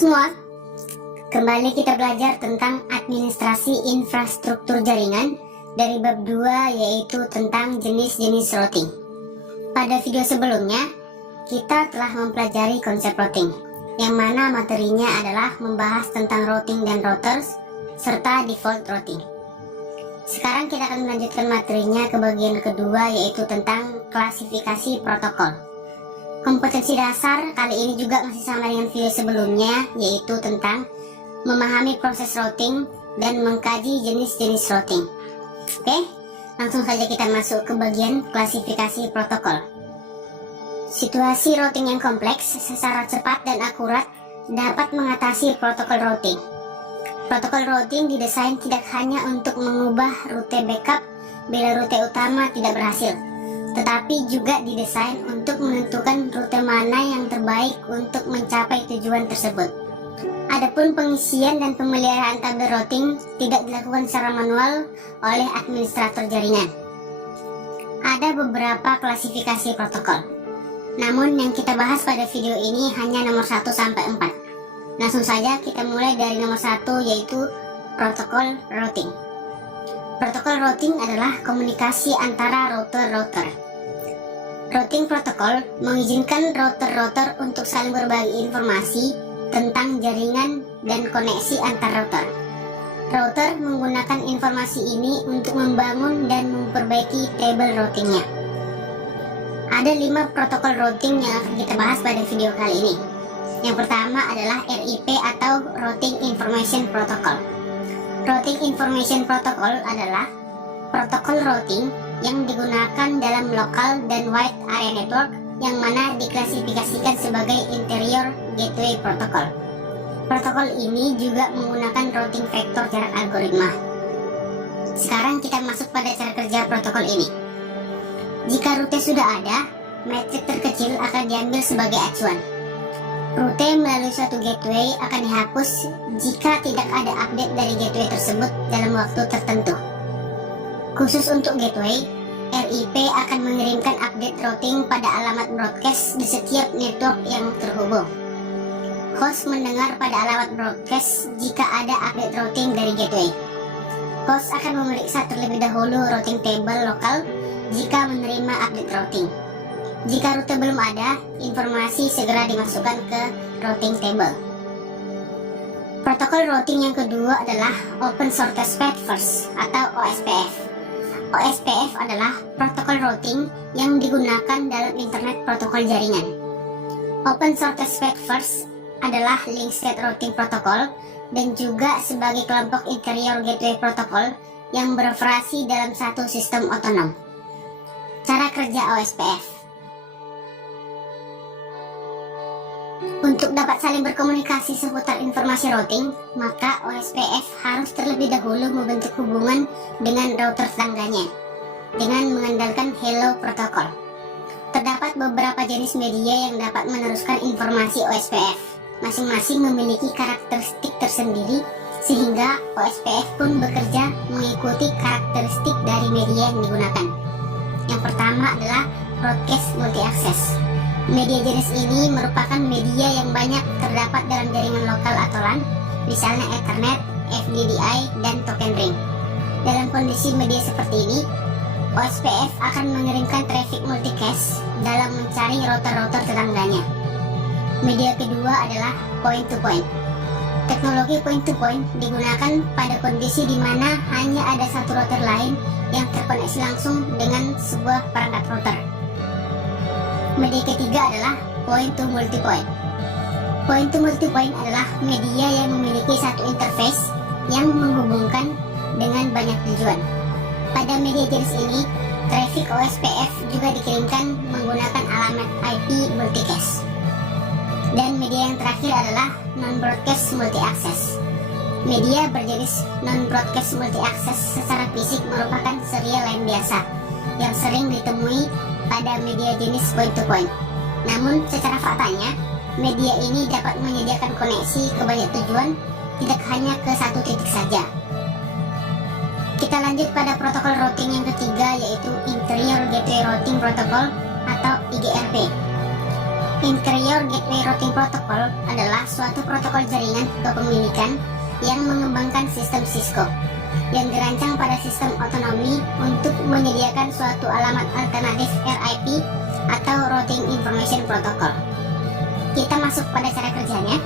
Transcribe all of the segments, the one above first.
semua, kembali kita belajar tentang administrasi infrastruktur jaringan dari bab 2, yaitu tentang jenis-jenis routing. Pada video sebelumnya, kita telah mempelajari konsep routing, yang mana materinya adalah membahas tentang routing dan routers, serta default routing. Sekarang kita akan melanjutkan materinya ke bagian kedua, yaitu tentang klasifikasi protokol. Kompetensi dasar kali ini juga masih sama dengan video sebelumnya, yaitu tentang memahami proses routing dan mengkaji jenis-jenis routing. Oke, langsung saja kita masuk ke bagian klasifikasi protokol. Situasi routing yang kompleks secara cepat dan akurat dapat mengatasi protokol routing. Protokol routing didesain tidak hanya untuk mengubah rute backup bila rute utama tidak berhasil, tetapi juga didesain untuk menentukan rute mana yang terbaik untuk mencapai tujuan tersebut. Adapun pengisian dan pemeliharaan tabel routing tidak dilakukan secara manual oleh administrator jaringan. Ada beberapa klasifikasi protokol, namun yang kita bahas pada video ini hanya nomor 1 sampai 4. Langsung saja kita mulai dari nomor 1, yaitu protokol routing. Protokol routing adalah komunikasi antara router-router. Routing protokol mengizinkan router-router untuk saling berbagi informasi tentang jaringan dan koneksi antar router. Router menggunakan informasi ini untuk membangun dan memperbaiki tabel routingnya. Ada 5 protokol routing yang akan kita bahas pada video kali ini. Yang pertama adalah RIP atau Routing Information Protocol. Routing Information Protocol adalah protokol routing yang digunakan dalam local dan wide area network yang mana diklasifikasikan sebagai Interior Gateway Protocol. Protokol ini juga menggunakan routing vektor jarak algoritma. Sekarang kita masuk pada cara kerja protokol ini. Jika rute sudah ada, metrik terkecil akan diambil sebagai acuan. Rute melalui suatu gateway akan dihapus jika tidak ada update dari gateway tersebut dalam waktu tertentu. Khusus untuk gateway, RIP akan mengirimkan update routing pada alamat broadcast di setiap network yang terhubung. Host mendengar pada alamat broadcast jika ada update routing dari gateway. Host akan memeriksa terlebih dahulu routing table lokal jika menerima update routing. Jika rute belum ada, informasi segera dimasukkan ke routing table. Protokol routing yang kedua adalah Open Shortest Path First atau OSPF. OSPF adalah protokol routing yang digunakan dalam internet protokol jaringan. Open Shortest Path First adalah Link State Routing Protocol dan juga sebagai kelompok Interior Gateway Protocol yang beroperasi dalam satu sistem otonom. Cara kerja OSPF. Untuk dapat saling berkomunikasi seputar informasi routing, maka OSPF harus terlebih dahulu membentuk hubungan dengan router tetangganya dengan mengandalkan Hello Protocol. Terdapat beberapa jenis media yang dapat meneruskan informasi OSPF. Masing-masing memiliki karakteristik tersendiri, sehingga OSPF pun bekerja mengikuti karakteristik dari media yang digunakan. Yang pertama adalah Broadcast Multi-Access. Media jenis ini merupakan media yang banyak terdapat dalam jaringan lokal atau LAN, misalnya Ethernet, FDDI, dan token ring. Dalam kondisi media seperti ini, OSPF akan mengirimkan traffic multicast dalam mencari router-router tetangganya. Media kedua adalah point-to-point. Teknologi point-to-point digunakan pada kondisi di mana hanya ada satu router lain yang terkoneksi langsung dengan sebuah perangkat router. Media ketiga adalah point-to-multipoint. Point-to-multipoint adalah media yang memiliki satu interface yang menghubungkan dengan banyak tujuan. Pada media jenis ini, traffic OSPF juga dikirimkan menggunakan alamat IP multicast. Dan media yang terakhir adalah non-broadcast multi-access. Media berjenis non-broadcast multi-access secara fisik merupakan serial line biasa yang sering ditemui pada media jenis point-to-point. Namun secara faktanya, media ini dapat menyediakan koneksi ke banyak tujuan, tidak hanya ke satu titik saja. Kita lanjut pada protokol routing yang ketiga, yaitu Interior Gateway Routing Protocol atau IGRP. Interior Gateway Routing Protocol adalah suatu protokol jaringan kepemilikan yang mengembangkan sistem Cisco yang dirancang pada sistem otonomi untuk menyediakan suatu alamat alternatif RIP atau Routing Information Protocol. Kita masuk pada cara kerjanya.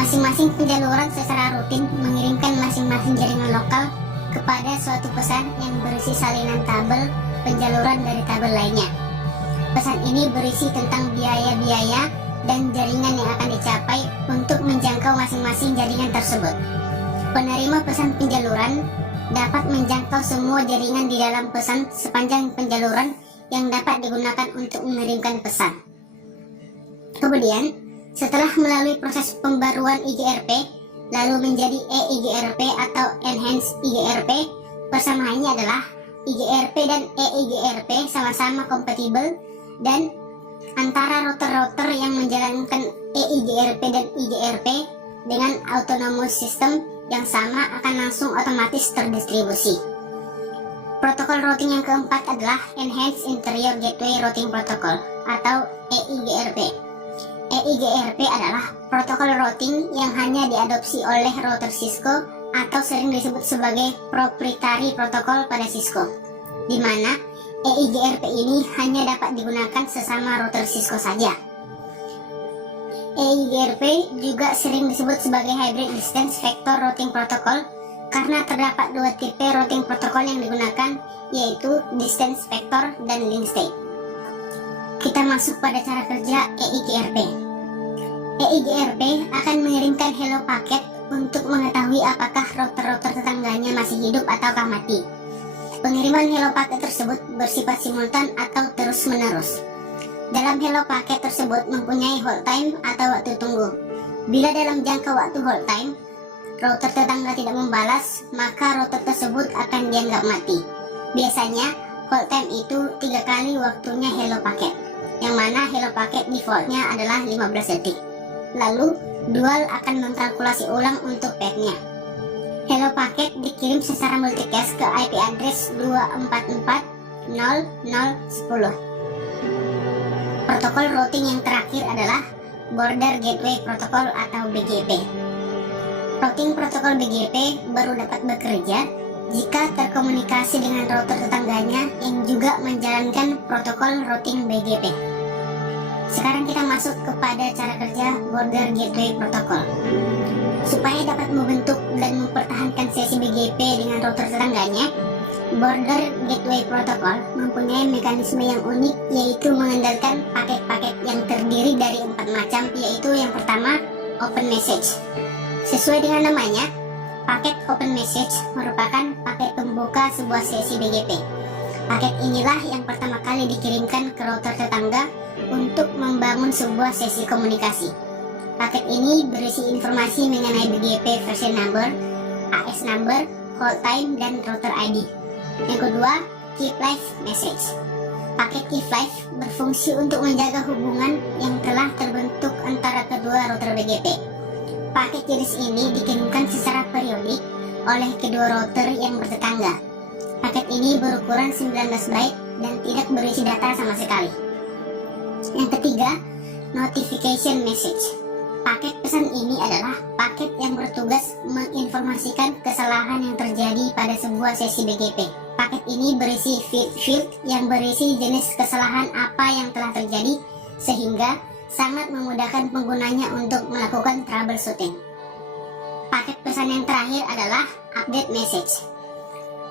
Masing-masing penjaluran secara rutin mengirimkan masing-masing jaringan lokal kepada suatu pesan yang berisi salinan tabel penjaluran dari tabel lainnya. Pesan ini berisi tentang biaya-biaya dan jaringan yang akan dicapai untuk menjangkau masing-masing jaringan tersebut. Penerima pesan penjaluran dapat menjangkau semua jaringan di dalam pesan sepanjang penjaluran yang dapat digunakan untuk mengirimkan pesan. Kemudian, setelah melalui proses pembaruan IGRP, lalu menjadi EIGRP atau Enhanced IGRP, persamaannya adalah IGRP dan EIGRP sama-sama kompatibel, dan antara router-router yang menjalankan EIGRP dan IGRP dengan autonomous system yang sama akan langsung otomatis terdistribusi. Protokol routing yang keempat adalah Enhanced Interior Gateway Routing Protocol atau EIGRP. EIGRP adalah protokol routing yang hanya diadopsi oleh router Cisco atau sering disebut sebagai proprietary protokol pada Cisco, di mana EIGRP ini hanya dapat digunakan sesama router Cisco saja. EIGRP juga sering disebut sebagai Hybrid Distance Vector Routing Protocol karena terdapat dua tipe routing protokol yang digunakan, yaitu Distance Vector dan Link State. Kita masuk pada cara kerja EIGRP. EIGRP akan mengirimkan hello paket untuk mengetahui apakah router-router tetangganya masih hidup ataukah mati. Pengiriman hello paket tersebut bersifat simultan atau terus-menerus. Dalam hello paket tersebut mempunyai hold time atau waktu tunggu. Bila dalam jangka waktu hold time, router tetangga tidak membalas, maka router tersebut akan dianggap mati. Biasanya, hold time itu 3 kali waktunya hello paket, yang mana hello paket defaultnya adalah 15 detik. Lalu, dual akan mengkalkulasi ulang untuk packnya. Hello paket dikirim secara multicast ke IP address 244.0.0.10. Protokol routing yang terakhir adalah Border Gateway Protocol atau BGP. Routing protokol BGP baru dapat bekerja jika terkomunikasi dengan router tetangganya yang juga menjalankan protokol routing BGP. Sekarang kita masuk kepada cara kerja Border Gateway Protocol. Supaya dapat membentuk dan mempertahankan sesi BGP dengan router tetangganya, Border Gateway Protocol mempunyai mekanisme yang unik, yaitu mengandalkan paket-paket yang terdiri dari 4 macam, yaitu yang pertama, Open Message. Sesuai dengan namanya, paket Open Message merupakan paket pembuka sebuah sesi BGP. Paket inilah yang pertama kali dikirimkan ke router tetangga untuk membangun sebuah sesi komunikasi. Paket ini berisi informasi mengenai BGP version number, AS number, hold time, dan router ID. Yang kedua, Keep Live Message. Paket Keep Live berfungsi untuk menjaga hubungan yang telah terbentuk antara kedua router BGP. Paket jenis ini dikirimkan secara periodik oleh kedua router yang bertetangga. Paket ini berukuran 19 byte dan tidak berisi data sama sekali. Yang ketiga, Notification Message. Paket pesan ini adalah paket yang bertugas menginformasikan kesalahan yang terjadi pada sebuah sesi BGP. Paket ini berisi field yang berisi jenis kesalahan apa yang telah terjadi, sehingga sangat memudahkan penggunanya untuk melakukan troubleshooting. Paket pesan yang terakhir adalah Update Message.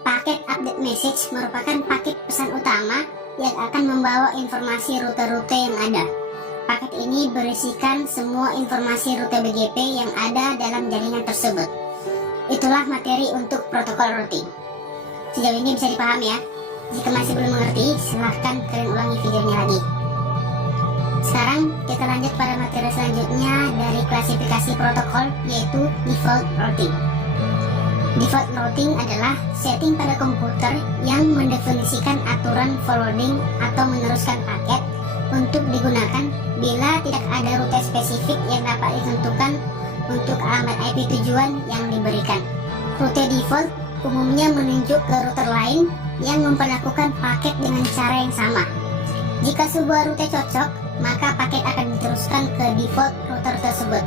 Paket Update Message merupakan paket pesan utama yang akan membawa informasi rute-rute yang ada. Paket ini berisikan semua informasi rute BGP yang ada dalam jaringan tersebut. Itulah materi untuk protokol routing. Sejauh ini bisa dipahami ya? Jika masih belum mengerti, silahkan kalian ulangi videonya lagi. Sekarang kita lanjut pada materi selanjutnya dari klasifikasi protokol, yaitu Default Routing. Default routing adalah setting pada komputer yang mendefinisikan aturan forwarding atau meneruskan paket untuk digunakan bila tidak ada rute spesifik yang dapat ditentukan untuk alamat IP tujuan yang diberikan. Rute default umumnya menunjuk ke router lain yang memperlakukan paket dengan cara yang sama. Jika sebuah rute cocok, maka paket akan diteruskan ke default router tersebut.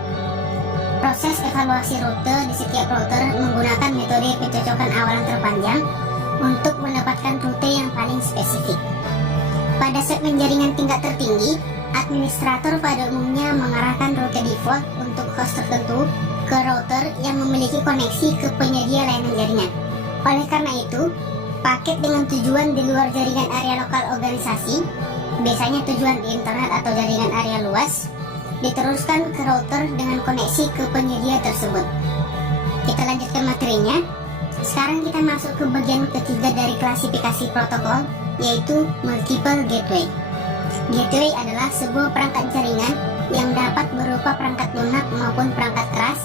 Proses evaluasi rute di setiap router menggunakan metode pencocokan awalan terpanjang untuk mendapatkan rute yang paling spesifik. Pada segmen jaringan tingkat tertinggi, administrator pada umumnya mengarahkan rute default untuk host tertentu ke router yang memiliki koneksi ke penyedia layanan jaringan. Oleh karena itu, paket dengan tujuan di luar jaringan area lokal organisasi, biasanya tujuan di internet atau jaringan area luas, diteruskan ke router dengan koneksi ke penyedia tersebut. Kita lanjutkan materinya. Sekarang kita masuk ke bagian ketiga dari klasifikasi protokol, yaitu multiple gateway. Gateway adalah sebuah perangkat jaringan yang dapat berupa perangkat lunak maupun perangkat keras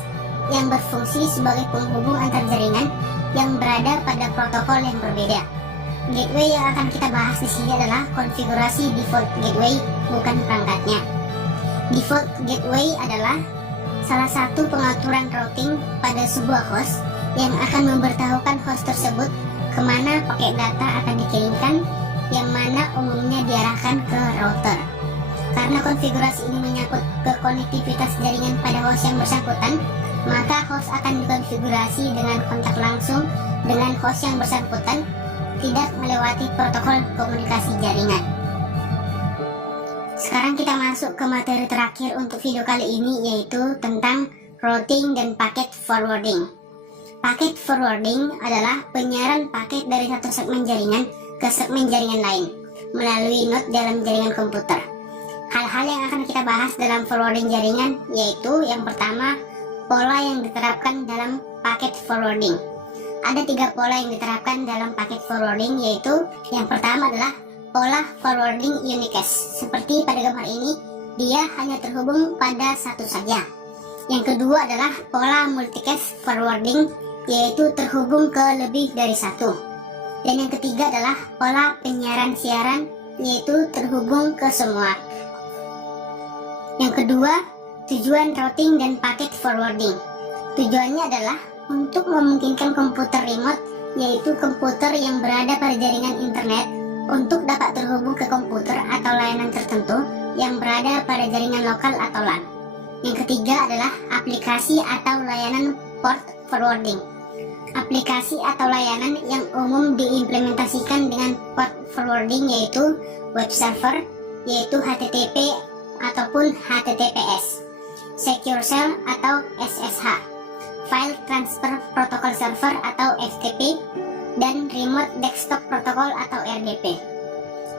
yang berfungsi sebagai penghubung antar jaringan yang berada pada protokol yang berbeda. Gateway yang akan kita bahas di sini adalah konfigurasi default gateway, bukan perangkatnya. Default gateway adalah salah satu pengaturan routing pada sebuah host yang akan memberitahukan host tersebut kemana paket data akan dikirimkan, yang mana umumnya diarahkan ke router. Karena konfigurasi ini menyangkut ke konektivitas jaringan pada host yang bersangkutan, maka host akan dikonfigurasi dengan kontak langsung dengan host yang bersangkutan, tidak melewati protokol komunikasi jaringan. Sekarang kita masuk ke materi terakhir untuk video kali ini, yaitu tentang routing dan packet forwarding. Packet forwarding adalah penyiaran paket dari satu segmen jaringan ke segmen jaringan lain melalui node dalam jaringan komputer. Hal-hal yang akan kita bahas dalam forwarding jaringan yaitu yang pertama, pola yang diterapkan dalam packet forwarding. Ada 3 pola yang diterapkan dalam packet forwarding, yaitu yang pertama adalah pola forwarding unicast. Seperti pada gambar ini, dia hanya terhubung pada satu saja. Yang kedua adalah pola multicast forwarding, yaitu terhubung ke lebih dari satu. Dan yang ketiga adalah pola penyiaran siaran, yaitu terhubung ke semua. Yang kedua, tujuan routing dan packet forwarding. Tujuannya adalah untuk memungkinkan komputer remote, yaitu komputer yang berada pada jaringan internet, untuk dapat terhubung ke komputer atau layanan tertentu yang berada pada jaringan lokal atau LAN. Yang ketiga adalah aplikasi atau layanan port forwarding. Aplikasi atau layanan yang umum diimplementasikan dengan port forwarding yaitu web server, yaitu HTTP ataupun HTTPS, Secure Shell atau SSH, File Transfer Protocol Server atau FTP, dan Remote Desktop Protocol atau RDP.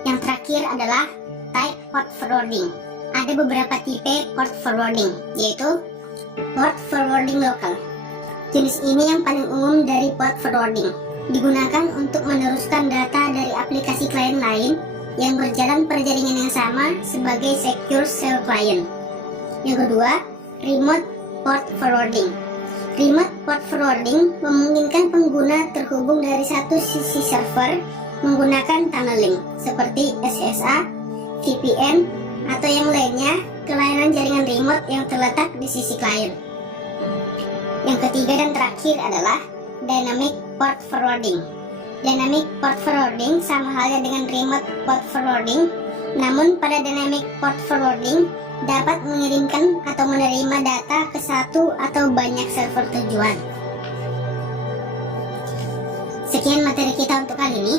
Yang terakhir adalah type port forwarding. Ada beberapa tipe port forwarding, yaitu port forwarding local. Jenis ini yang paling umum dari port forwarding, digunakan untuk meneruskan data dari aplikasi klien lain yang berjalan pada jaringan yang sama sebagai secure shell client. Yang kedua, remote port forwarding. Remote port forwarding memungkinkan pengguna terhubung dari satu sisi server menggunakan tunneling seperti SSH, VPN, atau yang lainnya ke layanan jaringan remote yang terletak di sisi klien. Yang ketiga dan terakhir adalah dynamic port forwarding. Dynamic port forwarding sama halnya dengan remote port forwarding, namun pada dynamic port forwarding dapat mengirimkan atau menerima data ke satu atau banyak server tujuan. Sekian materi kita untuk kali ini.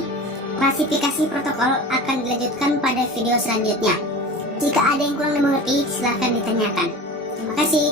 Klasifikasi protokol akan dilanjutkan pada video selanjutnya. Jika ada yang kurang dimengerti, silahkan ditanyakan. Terima kasih.